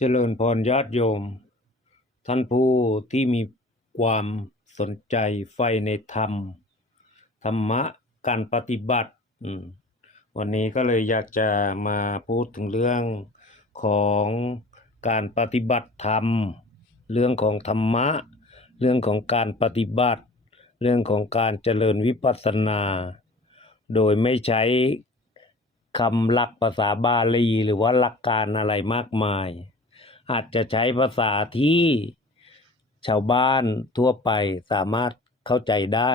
เจริญพรญาติโยม ท่านผู้ที่มีความสนใจใฝ่ในธรรม ธรรมะการปฏิบัติวันนี้ก็เลยอยากจะมาพูดถึงเรื่องของการปฏิบัติธรรม เรื่องของธรรมะ เรื่องของการปฏิบัติ เรื่องของการเจริญวิปัสสนา โดยไม่ใช้คำหลักภาษาบาลีหรือว่าหลักการอะไรมากมาย อาจจะใช้ภาษาที่ชาวบ้านทั่วไปสามารถเข้าใจได้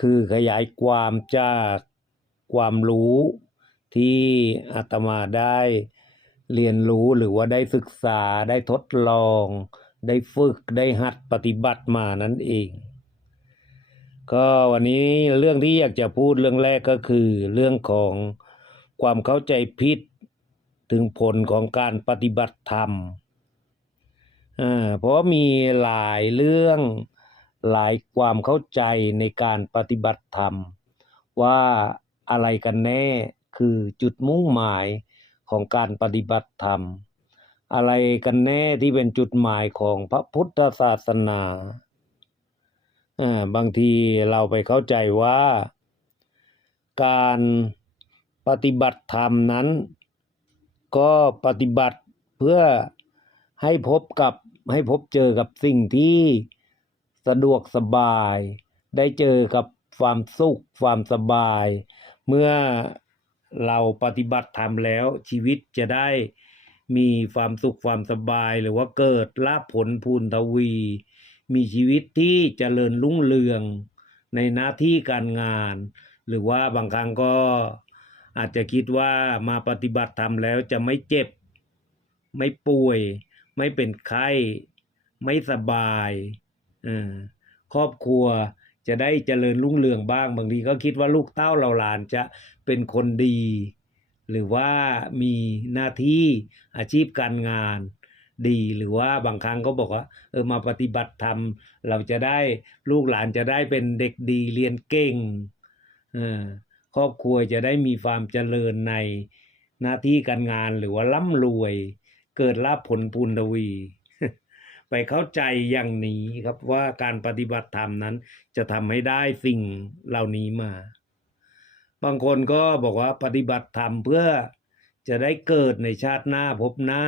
คือขยายความจากความรู้ที่อาตมาได้เรียนรู้หรือว่าได้ศึกษาได้ทดลอง ได้ฝึกได้หัดปฏิบัติมานั่นเอง ก็วันนี้เรื่องที่อยากจะพูดเรื่องแรกก็คือ เรื่องของความเข้าใจผิด ถึงผลของการปฏิบัติธรรมเพราะมีหลายเรื่องหลายความเข้าใจในการปฏิบัติธรรม ว่าอะไรกันแน่คือจุดมุ่งหมายของการปฏิบัติธรรม อะไรกันแน่ที่เป็นจุดหมายของพระพุทธศาสนาบางทีเราไปเข้าใจว่า การปฏิบัติธรรมนั้น ก็ปฏิบัติเพื่อให้พบกับให้พบเจอกับสิ่งที่สะดวกสบาย ได้เจอกับความสุขความสบาย เมื่อเราปฏิบัติธรรมแล้วชีวิตจะได้มีความสุขความสบาย หรือว่าเกิดลาภผลพูนทวี มีชีวิตที่เจริญรุ่งเรืองในหน้าที่การงาน หรือว่าบางครั้งก็ อาจจะคิดว่ามาปฏิบัติธรรมแล้วจะไม่เจ็บ ไม่ป่วย ไม่เป็นไข้ ไม่สบายครอบครัวจะได้เจริญรุ่งเรืองบ้าง บางทีก็คิดว่าลูกเต้าเราหลานจะเป็นคนดี หรือว่ามีหน้าที่อาชีพการงานดีหรือว่าบางครั้งก็บอกว่าเออมาปฏิบัติธรรม เราจะได้ลูกหลานจะได้เป็นเด็กดีเรียนเก่ง เออ ครอบครัวจะได้มีความเจริญในหน้าที่การงานหรือว่าร่ำรวย เกิดลาภผลพูนทวี ไปเข้าใจอย่างนี้ครับว่าการปฏิบัติธรรมนั้นจะทำให้ได้สิ่งเหล่านี้มา บางคนก็บอกว่าปฏิบัติธรรมเพื่อจะได้เกิดในชาติหน้าพบหน้า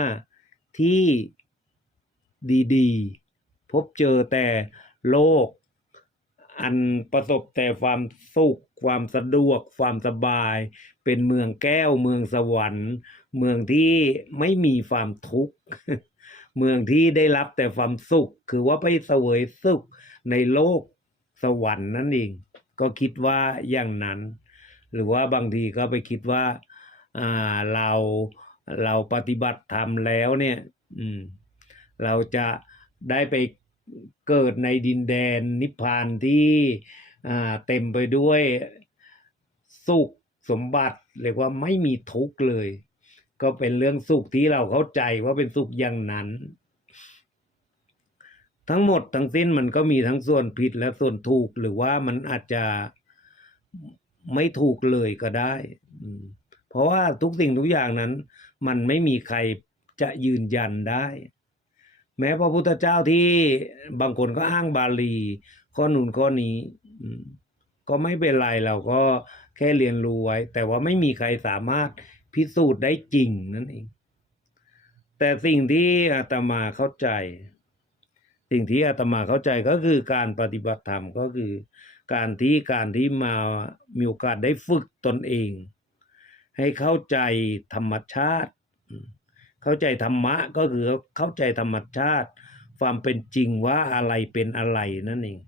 ที่ดีๆ พบเจอแต่โลก อันประสบแต่ความสุข ความสะดวก ความสบาย เป็นเมืองแก้ว เมืองสวรรค์ เมืองที่ไม่มีความทุกข์ เมืองที่ได้รับแต่ความสุข คือว่าไปเสวยสุขในโลกสวรรค์นั่นเอง ก็คิดว่าอย่างนั้น หรือว่าบางทีก็ไปคิดว่าอ่าเราเราปฏิบัติธรรมแล้วเนี่ย อืม เราจะได้ไป เกิดในดินแดนนิพพานที่อ่าเต็มไปด้วยสุขสมบัติเรียกว่าไม่มีทุกข์เลย ก็เป็นเรื่องสุขที่เราเข้าใจว่าเป็นสุขอย่างนั้น ทั้งหมดทั้งสิ้นมันก็มีทั้งส่วนผิดและส่วนถูกหรือว่ามันอาจจะไม่ถูกเลยก็ได้ เพราะว่าทุกสิ่งทุกอย่างนั้น มันไม่มีใครจะยืนยันได้ แม้พระพุทธเจ้าที่บางคนก็อ้างบาลีข้อนูนข้อนี้ก็ไม่เป็นไรเราก็แค่เรียนรู้ไว้ แต่ว่าไม่มีใครสามารถพิสูจน์ได้จริงนั่นเอง แต่สิ่งที่อาตมาเข้าใจ สิ่งที่อาตมาเข้าใจก็คือการปฏิบัติธรรมก็คือ การที่การที่มามีโอกาสได้ฝึกตนเอง ให้เข้าใจธรรมชาติ เข้าใจธรรมะก็คือเข้าใจธรรมชาติ ความเป็นจริงว่าอะไรเป็นอะไรนั่นเอง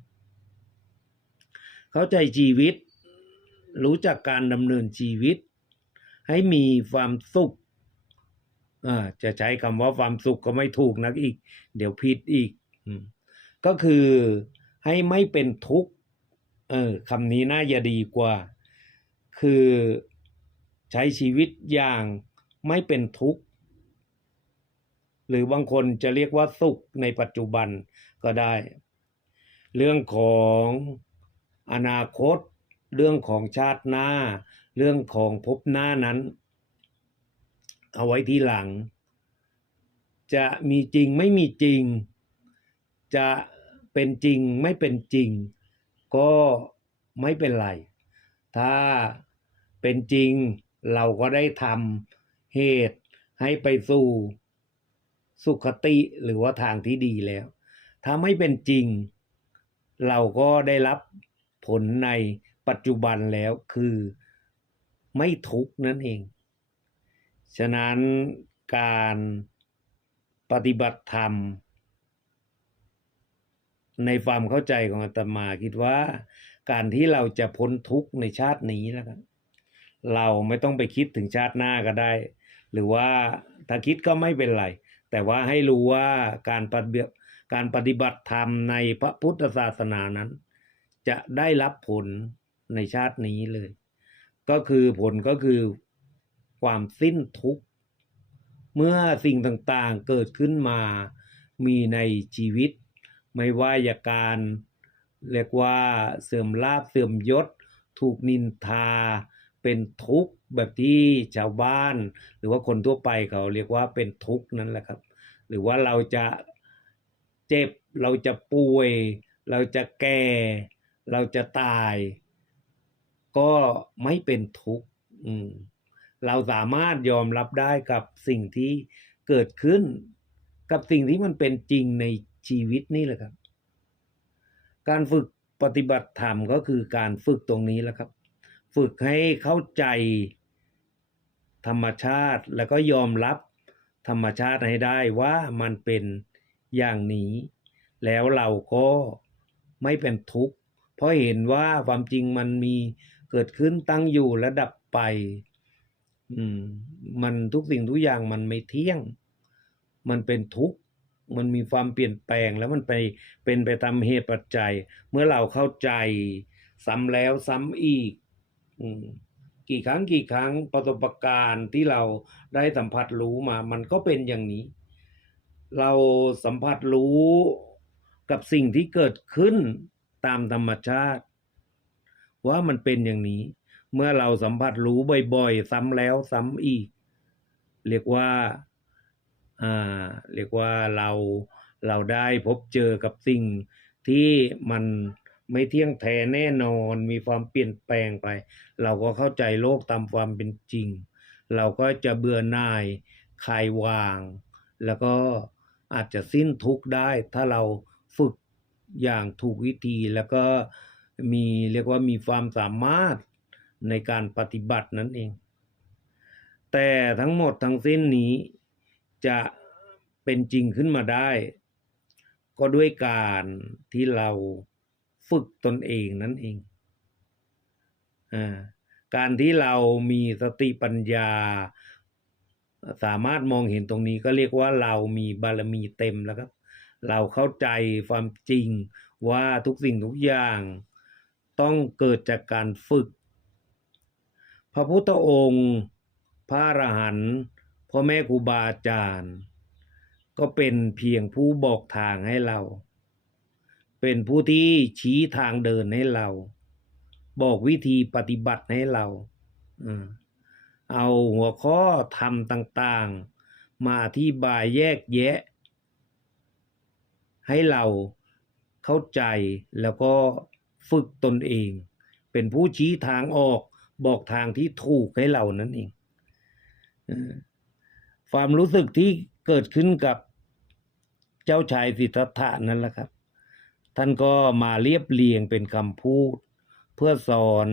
เข้าใจชีวิต รู้จักการดำเนินชีวิต ให้มีความสุขจะใช้คำว่าความสุขก็ไม่ถูกนักอีก เดี๋ยวผิดอีก ก็คือให้ไม่เป็นทุกข์เออคำนี้น่าจะดีกว่า คือใช้ชีวิตอย่างไม่เป็นทุกข์ หรือบางคนจะเรียกว่าสุขในปัจจุบันก็ได้ เรื่องของอนาคต เรื่องของชาติหน้า เรื่องของภพหน้านั้น เอาไว้ทีหลัง จะมีจริงไม่มีจริง จะเป็นจริงไม่เป็นจริง ก็ไม่เป็นไร ถ้าเป็นจริงเราก็ได้ทำเหตุให้ไปสู่ สุขติหรือว่าทางที่ดีแล้ว ถ้าไม่เป็นจริง เราก็ได้รับผลในปัจจุบันแล้วคือไม่ทุกนั่นเอง ฉะนั้นการปฏิบัติธรรม ในความเข้าใจของอาตมาคิดว่าการที่เราจะพ้นทุกข์ในชาตินี้นะครับเราไม่ต้องไปคิดถึงชาติหน้าก็ได้ หรือว่าถ้าคิดก็ไม่เป็นไร แต่ว่าให้รู้ว่าการปฏิบัติการปฏิบัติธรรมในพระพุทธศาสนานั้น จะได้รับผลในชาตินี้เลย ก็คือผลก็คือความสิ้นทุกข์ เมื่อสิ่งต่างๆเกิดขึ้นมามีในชีวิต ไม่ว่าจากการเรียกว่าเสื่อมลาภเสื่อมยศ ถูกนินทา เป็นทุกข์แบบที่ชาวบ้าน หรือว่าคนทั่วไปเขาเรียกว่าเป็นทุกข์นั่นแหละครับ หรือว่าเราจะเจ็บ เราจะป่วย เราจะแก่ เราจะตาย ก็ไม่เป็นทุกข์เราสามารถยอมรับได้กับสิ่งที่เกิดขึ้น กับสิ่งที่มันเป็นจริงในชีวิตนี่แหละครับ การฝึกปฏิบัติธรรมก็คือการฝึกตรงนี้แหละครับ ฝึกให้เข้าใจธรรมชาติแล้วก็ยอมรับ ธรรมชาติให้ได้ว่ามันเป็นอย่างนี้ แล้วเราก็ไม่เป็นทุกข์เพราะเห็นว่าความจริงมันมีเกิดขึ้นตั้งอยู่และดับไป อืม มันทุกสิ่งทุกอย่างมันไม่เที่ยง มันเป็นทุกข์มันมีความเปลี่ยนแปลงแล้วมันไปเป็นไปตามเหตุปัจจัย เมื่อเราเข้าใจ ซ้ำแล้วซ้ำอีก อืม กี่ครั้งกี่ครั้งประสบการณ์ที่เราได้สัมผัสรู้มา มันก็เป็นอย่างนี้ เราสัมผัสรู้กับสิ่งที่เกิดขึ้นตามธรรมชาติ ว่ามันเป็นอย่างนี้ เมื่อเราสัมผัสรู้บ่อยๆ ซ้ำแล้วซ้ำอีก เรียกว่าอ่าเรียกว่าเราเราได้พบเจอกับสิ่งที่มัน ไม่เที่ยงแท้แน่นอนมีความเปลี่ยนแปลงไป เราก็เข้าใจโลกตามความเป็นจริง เราก็จะเบื่อหน่ายคลายวาง แล้วก็อาจจะสิ้นทุกข์ได้ ถ้าเราฝึกอย่างถูกวิธีแล้วก็มีเรียกว่ามีความสามารถในการปฏิบัตินั่นเอง แต่ทั้งหมดทั้งสิ้นนี้จะเป็นจริงขึ้นมาได้ ก็ด้วยการที่เรา ฝึกตนเองนั่นเองอการที่เรามีสติปัญญา สามารถมองเห็นตรงนี้ก็เรียกว่าเรามีบารมีเต็มแล้วครับ เราเข้าใจความจริงว่าทุกสิ่งทุกอย่าง ต้องเกิดจากการฝึก พระพุทธองค์ พระอรหันต์พ่อแม่ครูบาอาจารย์ ก็เป็นเพียงผู้บอกทางให้เรา เป็นผู้ที่ชี้ทางเดินให้เรา บอกวิธีปฏิบัติให้เราเอาหัวข้อธรรมต่างๆ มาอธิบายแยกแยะ ให้เราเข้าใจแล้วก็ฝึกตนเอง เป็นผู้ชี้ทางออกบอกทางที่ถูกให้เรานั่นเองความรู้สึกที่เกิดขึ้นกับเจ้าชายสิทธัตถะนั่นแหละครับ ท่านก็มาเรียบเรียงเป็นคำพูด เพื่อสอน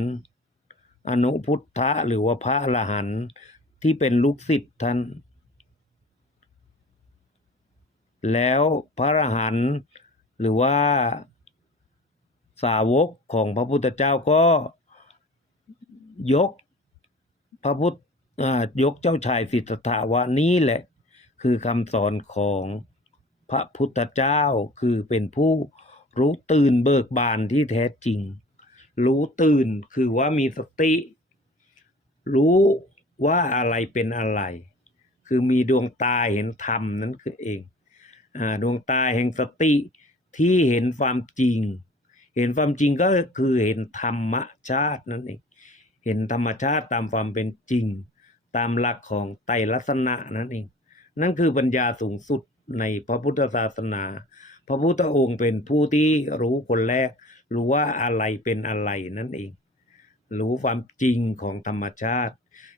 อนุพุทธะหรือว่าพระอรหันต์ที่เป็นลูกศิษย์ท่าน แล้วพระอรหันต์หรือว่าสาวกของพระพุทธเจ้าก็ยกพระพุทธยกเจ้าชายสิทธัตถะว่านี่แหละ คือคำสอนของพระพุทธเจ้าคือเป็นผู้ รู้ตื่นเบิกบานที่แท้จริง รู้ตื่นคือว่ามีสติ รู้ว่าอะไรเป็นอะไร คือมีดวงตาเห็นธรรมนั้นคือเองอ่าดวงตาแห่งสติที่เห็นความจริง เห็นความจริงก็คือเห็นธรรมชาตินั่นเอง เห็นธรรมชาติตามความเป็นจริง ตามหลักของไตรลักษณะนั่นเอง นั่นคือปัญญาสูงสุดในพระพุทธศาสนา พระพุทธองค์เป็นผู้ที่รู้คนแรก รู้ว่าอะไรเป็นอะไรนั่นเอง รู้ความจริงของธรรมชาติ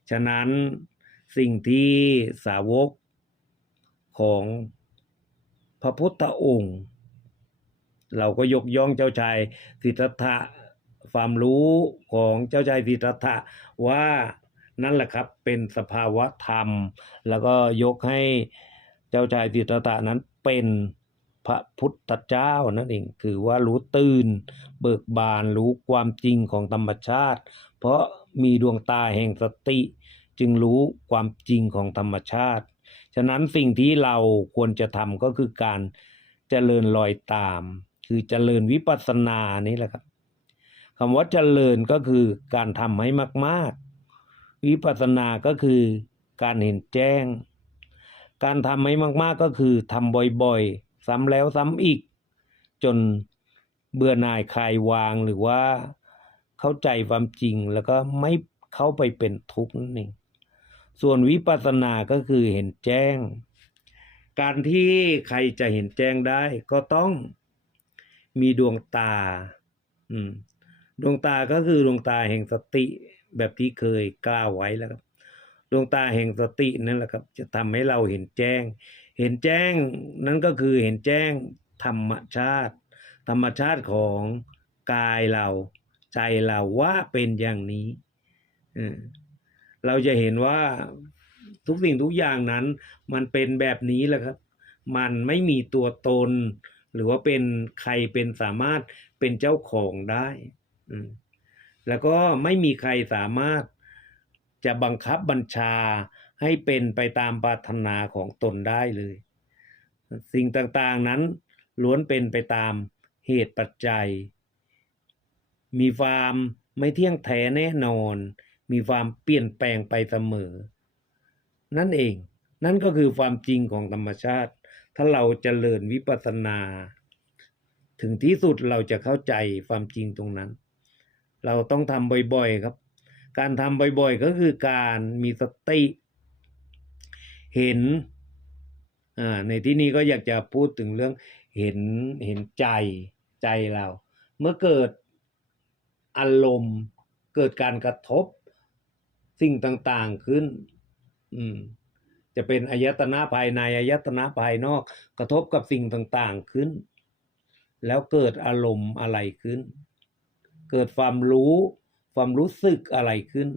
ฉะนั้นสิ่งที่สาวกของพระพุทธองค์ เราก็ยกย่องเจ้าชายสิทธัตถะความรู้ของเจ้าชายสิทธัตถะว่านั่นแหละครับเป็นสภาวะธรรม แล้วก็ยกให้เจ้าชายสิทธัตถะนั้นเป็น พระพุทธเจ้านั่นเองคือว่ารู้ตื่น เบิกบานรู้ความจริงของธรรมชาติ เพราะมีดวงตาแห่งสติ จึงรู้ความจริงของธรรมชาติ ฉะนั้นสิ่งที่เราควรจะทำก็คือการเจริญรอยตาม คือเจริญวิปัสสนานี่แหละครับคำว่าเจริญก็คือการทำให้มากๆ วิปัสสนาก็คือการเห็นแจ้ง การทำให้มาก ๆก็คือทำบ่อยๆ ซ้ำแล้วซ้ำอีก จนเบื่อหน่ายคลายวางหรือว่าเข้าใจความจริงแล้วก็ไม่เข้าไปเป็นทุกข์นั่นเองส่วนวิปัสสนาก็คือเห็นแจ้ง การที่ใครจะเห็นแจ้งได้ก็ต้องมีดวงตา อืม ดวงตาก็คือดวงตาแห่งสติแบบที่เคยกล่าวไว้แล้วครับ ดวงตาแห่งสตินั่นแหละครับ จะทำให้เราเห็นแจ้ง เห็นแจ้งนั่นก็คือเห็นแจ้งธรรมชาติ ธรรมชาติของกายเราใจเราว่าเป็นอย่างนี้ เราจะเห็นว่าทุกสิ่งทุกอย่างนั้น มันเป็นแบบนี้แหละครับ มันไม่มีตัวตน หรือว่าเป็นใครเป็นสามารถเป็นเจ้าของได้ แล้วก็ไม่มีใครสามารถ จะบังคับบัญชาให้เป็นไปตามปรารถนาของตนได้เลย สิ่งต่างๆนั้นล้วนเป็นไปตามเหตุปัจจัย มีความไม่เที่ยงแท้แน่นอน มีความเปลี่ยนแปลงไปเสมอ นั่นเอง นั่นก็คือความจริงของธรรมชาติ ถ้าเราจเจริญวิปัสสนา ถึงที่สุดเราจะเข้าใจความจริงตรงนั้น เราต้องทำบ่อยๆครับ การทำบ่อยๆ ก็คือการมีสติ เห็นอ่าในที่นี้ก็อยากจะพูดถึงเรื่องเห็นเห็นใจใจเรา เมื่อเกิดอารมณ์เกิดการกระทบสิ่งต่างๆขึ้น อืม จะเป็นอายตนะภายในอายตนะภายนอก กระทบกับสิ่งต่างๆขึ้น แล้วเกิดอารมณ์อะไรขึ้น เกิดความรู้ ความรู้สึกอะไรขึ้น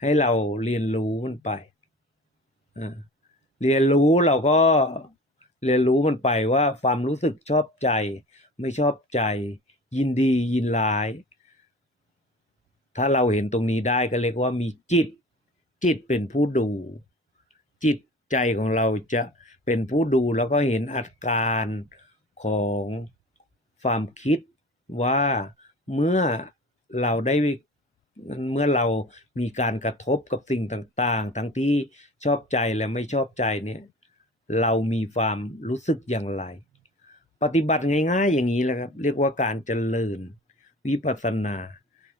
ให้เราเรียนรู้มันไปเรียนรู้เราก็เรียนรู้มันไปว่าความรู้สึกชอบใจ ไม่ชอบใจ ยินดียินร้าย ถ้าเราเห็นตรงนี้ได้ก็เรียกว่ามีจิต จิตเป็นผู้ดู จิตใจของเราจะเป็นผู้ดูแล้วก็เห็นอาการของความคิดว่าเมื่อเราได้ เมื่อเรามีการกระทบกับสิ่งต่างๆ ทั้งที่ชอบใจและไม่ชอบใจเนี่ยเรามีความรู้สึกอย่างไร ปฏิบัติง่ายๆอย่างนี้แหละครับ เรียกว่าการเจริญ วิปัสสนา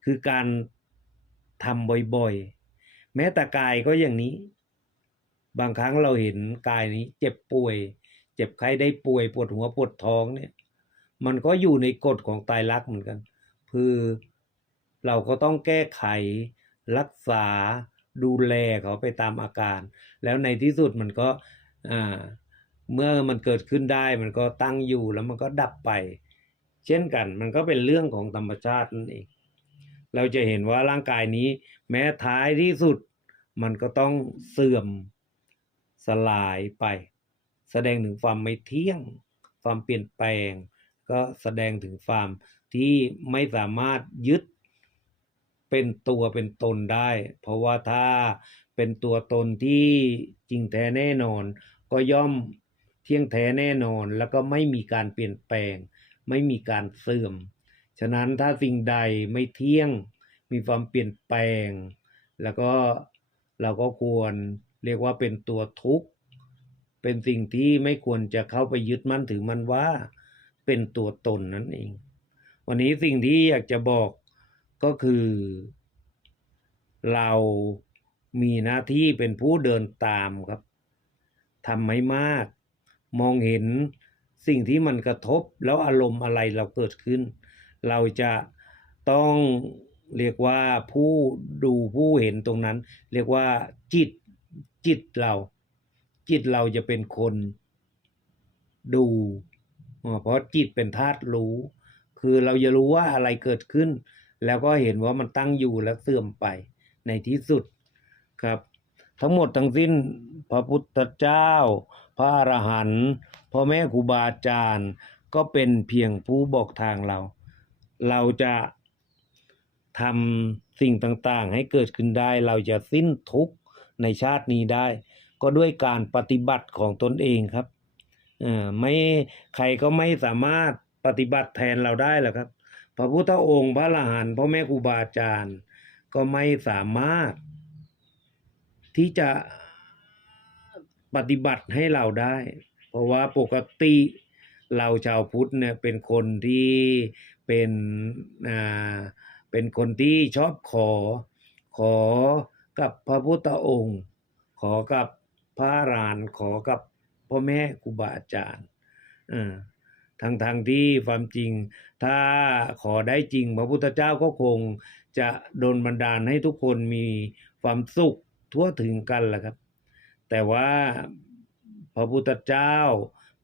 คือการทำบ่อยๆ แม้แต่กายก็อย่างนี้ บางครั้งเราเห็นกายนี้ เจ็บป่วย เจ็บไข้ได้ป่วยปวดหัวปวดท้องเนี่ย มันก็อยู่ในกฎของตายรักเหมือนกันคือ เราก็ต้องแก้ไข รักษาดูแลเขาไปตามอาการ แล้วในที่สุดมันก็เมื่อมันเกิดขึ้นได้มันก็ตั้งอยู่แล้วมันก็ดับไป เช่นกันมันก็เป็นเรื่องของธรรมชาตินั่นเองเราจะเห็นว่าร่างกายนี้ แม้ท้ายที่สุดมันก็ต้องเสื่อมสลายไป แสดงถึงความไม่เที่ยง ความเปลี่ยนแปลง ก็แสดงถึงความที่ไม่สามารถยึด เป็นตัวเป็นตนได้ เพราะว่าถ้าเป็นตัวตนที่จริงแท้แน่นอน ก็ย่อมเที่ยงแท้แน่นอนแล้วก็ไม่มีการเปลี่ยนแปลง ไม่มีการเสื่อม ฉะนั้นถ้าสิ่งใดไม่เที่ยงมีความเปลี่ยนแปลง แล้วก็เราก็ควรเรียกว่าเป็นตัวทุกข์ เป็นสิ่งที่ไม่ควรจะเข้าไปยึดมั่นถือมันว่าเป็นตัวตนนั่นเอง วันนี้สิ่งที่อยากจะบอก ก็คือ เรามีหน้าที่เป็นผู้เดินตามครับทำให้มาก มองเห็นสิ่งที่มันกระทบแล้วอารมณ์อะไรเราเกิดขึ้น เราจะต้องเรียกว่าผู้ดูผู้เห็นตรงนั้น เรียกว่าจิตจิตเรา จิตเราจะเป็นคนดูเพราะจิตเป็นธาตุรู้ คือเราจะรู้ว่าอะไรเกิดขึ้น แล้วก็เห็นว่ามันตั้งอยู่และเสื่อมไปในที่สุดครับ ทั้งหมดทั้งสิ้นพระพุทธเจ้า พระอรหันต์พ่อแม่ครูบาอาจารย์ ก็เป็นเพียงผู้บอกทางเรา เราจะทำสิ่งต่างๆ ให้เกิดขึ้นได้ เราจะสิ้นทุกข์ในชาตินี้ได้ ก็ด้วยการปฏิบัติของตนเองครับอ่อไม่ใครก็ไม่สามารถปฏิบัติแทนเราได้หรอกครับ พระพุทธองค์พระอรหันต์พ่อแม่ครูบาอาจารย์ ก็ไม่สามารถ ที่จะปฏิบัติให้เราได้ เพราะว่าปกติเราชาวพุทธเนี่ยเป็นคนที่เป็นอ่าเป็นคนที่ชอบขอ ขอกับพระพุทธองค์ ขอกับพระรหันขอกับพ่อแม่ครูบาอาจารย์อ่า ทั้งทางที่ความจริง ถ้าขอได้จริง พระพุทธเจ้าก็คงจะโดนบันดาลให้ทุกคนมีความสุขทั่วถึงกันแหละครับ แต่ว่าพระพุทธเจ้า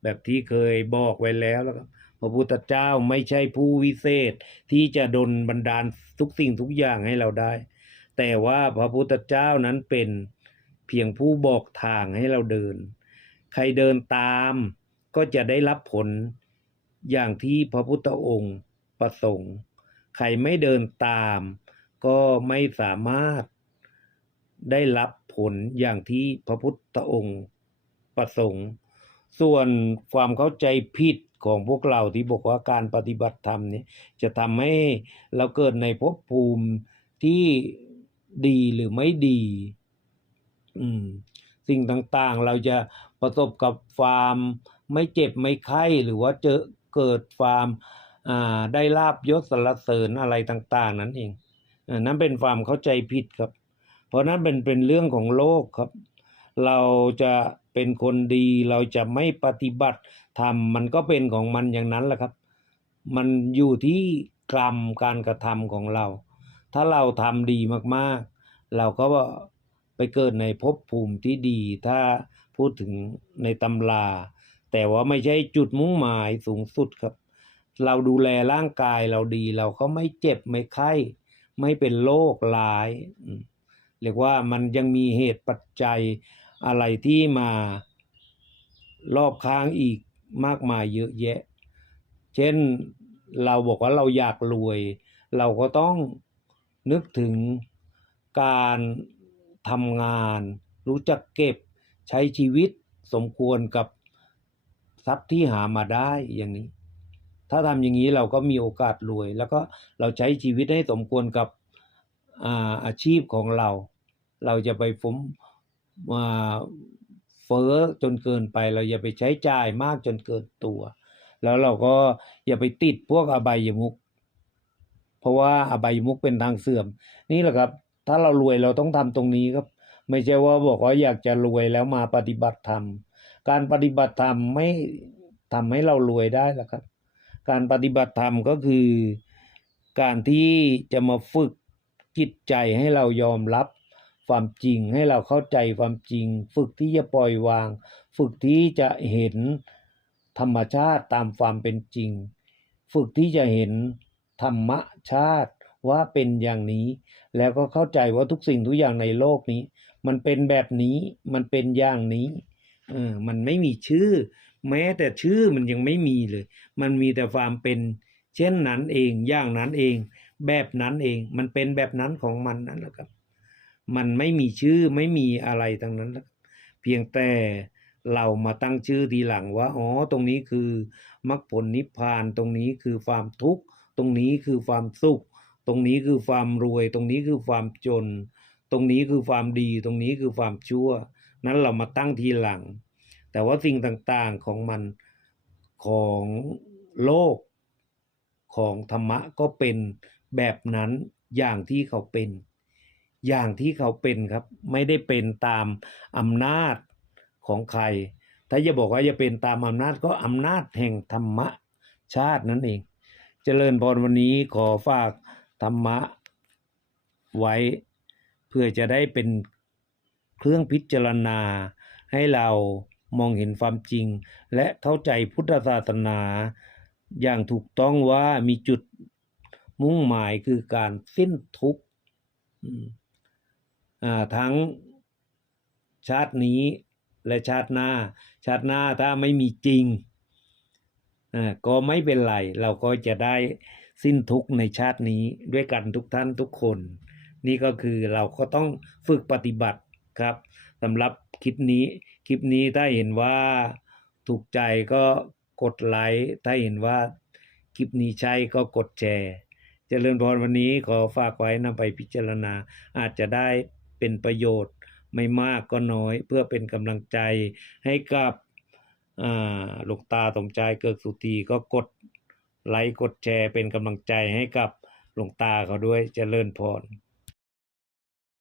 แบบที่เคยบอกไว้แล้วแล้วครับพระพุทธเจ้าไม่ใช่ผู้วิเศษที่จะดลบันดาลทุกสิ่งทุกอย่างให้เราได้ แต่ว่าพระพุทธเจ้านั้นเป็นเพียงผู้บอกทางให้เราเดิน ใครเดินตามก็จะได้รับผล อย่างที่พระพุทธองค์ประสงค์ ใครไม่เดินตาม ก็ไม่สามารถได้รับผลอย่างที่พระพุทธองค์ประสงค์ ส่วนความเข้าใจผิดของพวกเราที่บอกว่าการปฏิบัติธรรมนี่ยจะทำให้เราเกิดในภพภูมิที่ดีหรือไม่ดี อืม สิ่งต่างๆ เราจะประสบกับความไม่เจ็บไม่ไข้หรือว่าเจอ เกิดความได้ลาบยศสรรเสริญอะไรต่าง ๆ นั่นเองนั่นเป็นความเข้าใจผิดครับ เพราะนั้นเป็นเป็นเรื่องของโลกครับ เราจะเป็นคนดีเราจะไม่ปฏิบัติธรรมมันก็เป็นของมันอย่างนั้นแหละครับ มันอยู่ที่กรรมการกระทำของเรา ถ้าเราทำดีมากๆ เราก็ไปเกิดในภพภูมิที่ดี ถ้าพูดถึงในตำรา แต่ว่าไม่ใช่จุดมุ่งหมายสูงสุดครับ เราดูแลร่างกายเราดี เราก็ไม่เจ็บไม่ไข้ ไม่เป็นโรคร้ายเรียกว่ามันยังมีเหตุปัจจัยอะไรที่มารอบข้างอีกมากมายเยอะแยะ เช่นเราบอกว่าเราอยากรวย เราก็ต้องนึกถึงการทำงาน รู้จักเก็บใช้ชีวิตสมควรกับ ทรัพย์ที่หามาได้อย่างนี้ ถ้าทำอย่างนี้เราก็มีโอกาสรวย แล้วก็เราใช้ชีวิตให้สมควรกับอาอาชีพของเรา เราจะไปฟุ้มมาเฟ้อจนเกินไป เราอย่าไปใช้จ่ายมากจนเกินตัว แล้วเราก็อย่าไปติดพวกอบายมุขเพราะว่าอบายมุขเป็นทางเสื่อม นี่แหละครับ ถ้าเรารวยเราต้องทำตรงนี้ครับ ไม่ใช่ว่าบอกว่าอยากจะรวยแล้วมาปฏิบัติธรรม การปฏิบัติธรรมไม่ทำให้เรารวยได้หรอครับ การปฏิบัติธรรมก็คือการที่จะมาฝึกจิตใจให้เรายอมรับความจริงให้เราเข้าใจความจริง ฝึกที่จะปล่อยวาง ฝึกที่จะเห็นธรรมชาติตามความเป็นจริง ฝึกที่จะเห็นธรรมชาติว่าเป็นอย่างนี้ แล้วก็เข้าใจว่าทุกสิ่งทุกอย่างในโลกนี้ มันเป็นแบบนี้มันเป็นอย่างนี้ เออ มันไม่มีชื่อ แม้แต่ชื่อมันยังไม่มีเลย มันมีแต่ความเป็น เช่นนั้นเองอย่างนั้นเอง แบบนั้นเอง มันเป็นแบบนั้นของมันนั่นแหละครับ มันไม่มีชื่อไม่มีอะไรทั้งนั้นแหละเพียงแต่เรามาตั้งชื่อทีหลังว่าอ๋อตรงนี้คือมรรคผลนิพพานตรงนี้คือความทุกข์ ตรงนี้คือความสุข ตรงนี้คือความรวย ตรงนี้คือความจน ตรงนี้คือความดี ตรงนี้คือความชั่ว นั้นเรามาตั้งทีหลัง แต่ว่าสิ่งต่างๆของมันของโลกของธรรมะก็เป็นแบบนั้นอย่างที่เขาเป็น อย่างที่เขาเป็นครับ ไม่ได้เป็นตามอำนาจของใคร ถ้าจะบอกว่าจะเป็นตามอำนาจก็อำนาจแห่งธรรมะชาตินั่นเอง เจริญพรวันนี้ขอฝากธรรมะไว้ เพื่อจะได้เป็น เครื่องพิจารณา ให้เรามองเห็นความจริง และเข้าใจพุทธศาสนา อย่างถูกต้องว่ามีจุดมุ่งหมายคือการสิ้นทุกข์ทั้งชาตินี้และชาติหน้า ชาติหน้าถ้าไม่มีจริงก็ไม่เป็นไร เราก็จะได้สิ้นทุกข์ในชาตินี้ด้วยกันทุกท่านทุกคน นี่ก็คือเราก็ต้องฝึกปฏิบัติ ครับสำหรับคลิปนี้ คลิปนี้ถ้าเห็นว่าถูกใจก็กดไลค์ ถ้าเห็นว่าคลิปนี้ใช่ก็กดแชร์เจริญพรวันนี้ขอฝากไว้นำไปพิจารณา อาจจะได้เป็นประโยชน์ไม่มากก็น้อย เพื่อเป็นกำลังใจให้กับหลวงตาสมใจเกิดสุตีก็กดไลค์กดแชร์เป็นกำลังใจให้กับหลวงตาเขาด้วยเจริญพร